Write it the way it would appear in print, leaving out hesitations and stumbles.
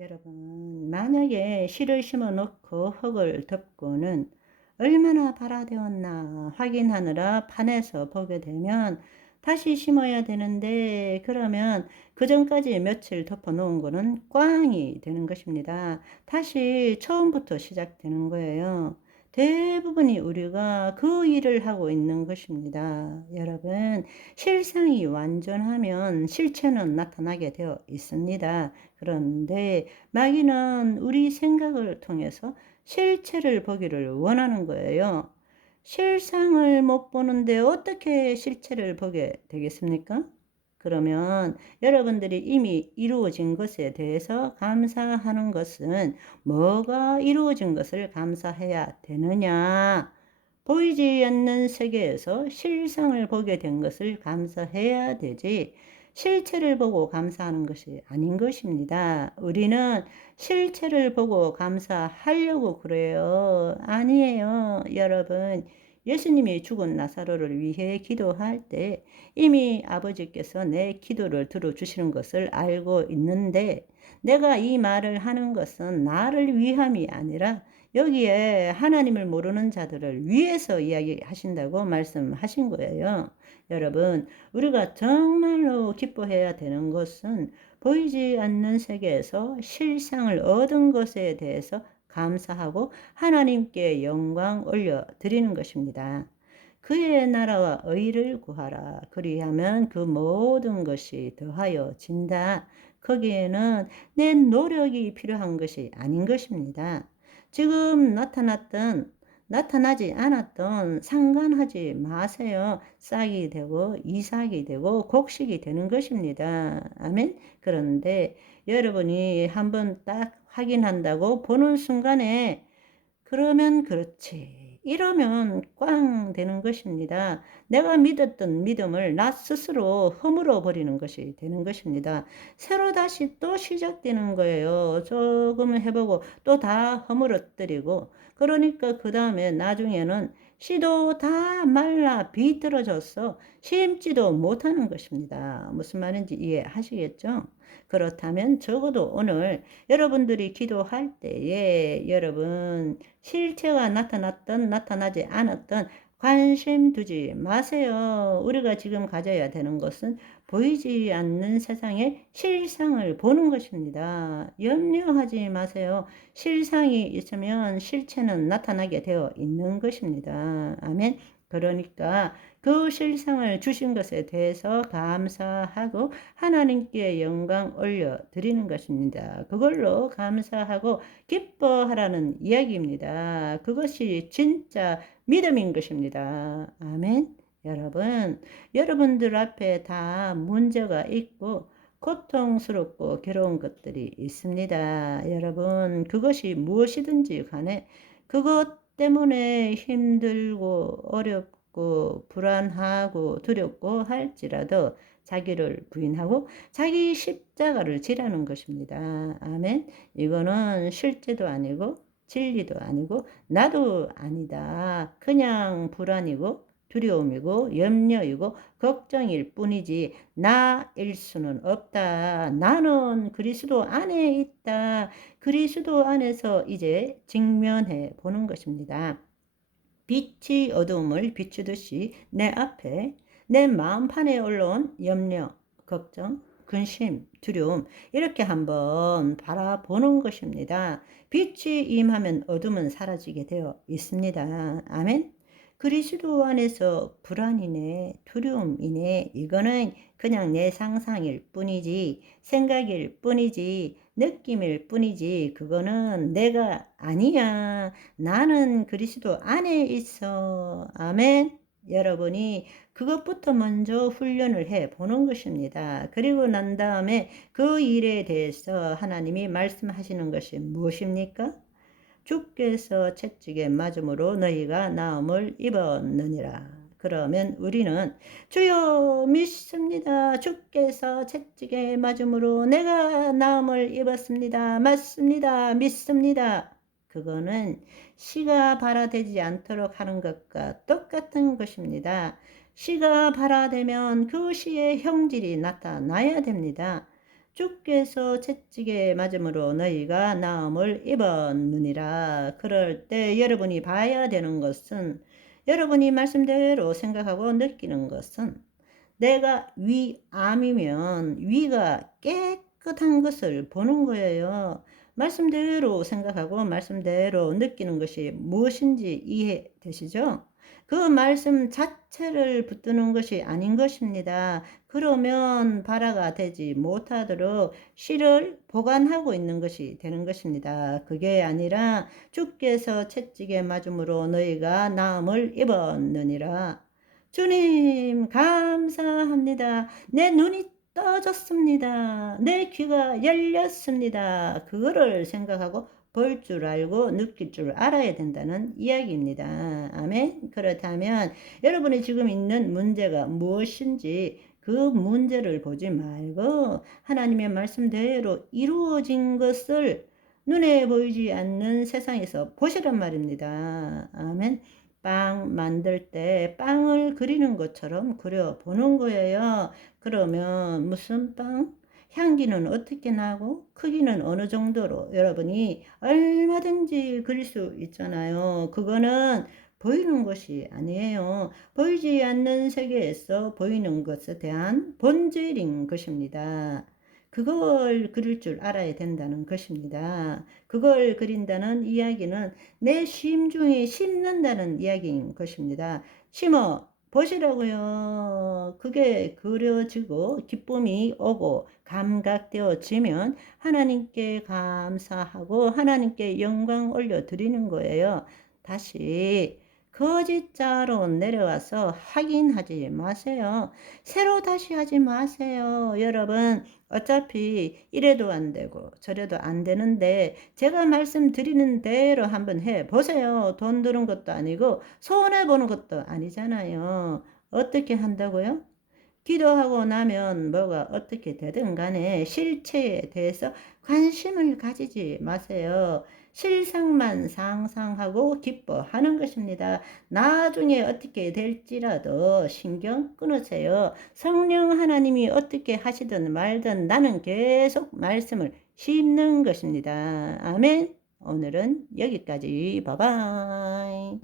여러분, 만약에 씨를 심어 놓고 흙을 덮고는 얼마나 발화되었나 확인하느라 판에서 보게 되면 다시 심어야 되는데, 그러면 그 전까지 며칠 덮어 놓은 거는 꽝이 되는 것입니다. 다시 처음부터 시작되는 거예요. 대부분이 우리가 그 일을 하고 있는 것입니다. 여러분, 실상이 완전하면 실체는 나타나게 되어 있습니다. 그런데 마귀는 우리 생각을 통해서 실체를 보기를 원하는 거예요. 실상을 못 보는데 어떻게 실체를 보게 되겠습니까? 그러면 여러분들이 이미 이루어진 것에 대해서 감사하는 것은 뭐가 이루어진 것을 감사해야 되느냐? 보이지 않는 세계에서 실상을 보게 된 것을 감사해야 되지, 실체를 보고 감사하는 것이 아닌 것입니다. 우리는 실체를 보고 감사하려고 그래요. 아니에요. 여러분, 예수님이 죽은 나사로를 위해 기도할 때 이미 아버지께서 내 기도를 들어주시는 것을 알고 있는데, 내가 이 말을 하는 것은 나를 위함이 아니라 여기에 하나님을 모르는 자들을 위해서 이야기하신다고 말씀하신 거예요. 여러분, 우리가 정말로 기뻐해야 되는 것은 보이지 않는 세계에서 실상을 얻은 것에 대해서 감사하고 하나님께 영광 올려 드리는 것입니다. 그의 나라와 의를 구하라. 그리하면 그 모든 것이 더하여 진다. 거기에는 내 노력이 필요한 것이 아닌 것입니다. 지금 나타나지 않았던 상관하지 마세요. 싹이 되고 이삭이 되고 곡식이 되는 것입니다. 아멘. 그런데 여러분이 한번 딱 확인한다고 보는 순간에, 그러면 그렇지, 이러면 꽝 되는 것입니다. 내가 믿었던 믿음을 나 스스로 허물어 버리는 것이 되는 것입니다. 새로 다시 또 시작되는 거예요. 조금 해보고 또 다 허물어뜨리고, 그러니까 그 다음에 나중에는 씨도 다 말라 비틀어져서 심지도 못하는 것입니다. 무슨 말인지 이해하시겠죠? 그렇다면 적어도 오늘 여러분들이 기도할 때에 여러분, 실체가 나타났던 나타나지 않았던 관심 두지 마세요. 우리가 지금 가져야 되는 것은 보이지 않는 세상의 실상을 보는 것입니다. 염려하지 마세요. 실상이 있으면 실체는 나타나게 되어 있는 것입니다. 아멘. 그러니까 그 실상을 주신 것에 대해서 감사하고 하나님께 영광 올려 드리는 것입니다. 그걸로 감사하고 기뻐하라는 이야기입니다. 그것이 진짜 믿음인 것입니다. 아멘. 여러분, 여러분들 앞에 다 문제가 있고 고통스럽고 괴로운 것들이 있습니다. 여러분, 그것이 무엇이든지 간에 그것 때문에 힘들고 어렵고 불안하고 두렵고 할지라도 자기를 부인하고 자기 십자가를 지라는 것입니다. 아멘. 이거는 실제도 아니고 진리도 아니고 나도 아니다. 그냥 불안이고 두려움이고 염려이고 걱정일 뿐이지 나일 수는 없다. 나는 그리스도 안에 있다. 그리스도 안에서 이제 직면해 보는 것입니다. 빛이 어두움을 비추듯이 내 앞에, 내 마음판에 올라온 염려, 걱정, 근심, 두려움, 이렇게 한번 바라보는 것입니다. 빛이 임하면 어둠은 사라지게 되어 있습니다. 아멘. 그리스도 안에서 불안이네, 두려움이네, 이거는 그냥 내 상상일 뿐이지, 생각일 뿐이지, 느낌일 뿐이지, 그거는 내가 아니야. 나는 그리스도 안에 있어. 아멘. 여러분이 그것부터 먼저 훈련을 해 보는 것입니다. 그리고 난 다음에 그 일에 대해서 하나님이 말씀하시는 것이 무엇입니까? 주께서 채찍에 맞음으로 너희가 나음을 입었느니라. 그러면 우리는 주여 믿습니다. 주께서 채찍에 맞음으로 내가 나음을 입었습니다. 맞습니다. 믿습니다. 그거는 씨가 발화되지 않도록 하는 것과 똑같은 것입니다. 씨가 발화되면 그 씨의 형질이 나타나야 됩니다. 주께서 채찍에 맞음으로 너희가 나음을 입었느니라. 그럴 때 여러분이 봐야 되는 것은, 여러분이 말씀대로 생각하고 느끼는 것은, 내가 위암이면 위가 깨끗한 것을 보는 거예요. 말씀대로 생각하고 말씀대로 느끼는 것이 무엇인지 이해되시죠? 그 말씀 자체를 붙드는 것이 아닌 것입니다. 그러면 발화가 되지 못하도록 씨를 보관하고 있는 것이 되는 것입니다. 그게 아니라 주께서 채찍에 맞음으로 너희가 나음을 입었느니라. 주님 감사합니다. 내 눈이 떠졌습니다. 내 귀가 열렸습니다. 그거를 생각하고 볼 줄 알고 느낄 줄 알아야 된다는 이야기입니다. 아멘. 그렇다면 여러분이 지금 있는 문제가 무엇인지 그 문제를 보지 말고 하나님의 말씀대로 이루어진 것을 눈에 보이지 않는 세상에서 보시란 말입니다. 아멘. 빵 만들 때 빵을 그리는 것처럼 그려보는 거예요. 그러면 무슨 빵? 향기는 어떻게 나고 크기는 어느 정도로 여러분이 얼마든지 그릴 수 있잖아요. 그거는 보이는 것이 아니에요. 보이지 않는 세계에서 보이는 것에 대한 본질인 것입니다. 그걸 그릴 줄 알아야 된다는 것입니다. 그걸 그린다는 이야기는 내 심중에 심는다는 이야기인 것입니다. 심어 보시라고요. 그게 그려지고 기쁨이 오고 감각되어지면 하나님께 감사하고 하나님께 영광 올려드리는 거예요. 다시 거짓자로 내려와서 확인하지 마세요. 새로 다시 하지 마세요. 여러분, 어차피 이래도 안 되고 저래도 안 되는데 제가 말씀드리는 대로 한번 해보세요. 돈 드는 것도 아니고 손해보는 것도 아니잖아요. 어떻게 한다고요? 기도하고 나면 뭐가 어떻게 되든 간에 실체에 대해서 관심을 가지지 마세요. 실상만 상상하고 기뻐하는 것입니다. 나중에 어떻게 될지라도 신경 끊으세요. 성령 하나님이 어떻게 하시든 말든 나는 계속 말씀을 씹는 것입니다. 아멘. 오늘은 여기까지. 바이바이.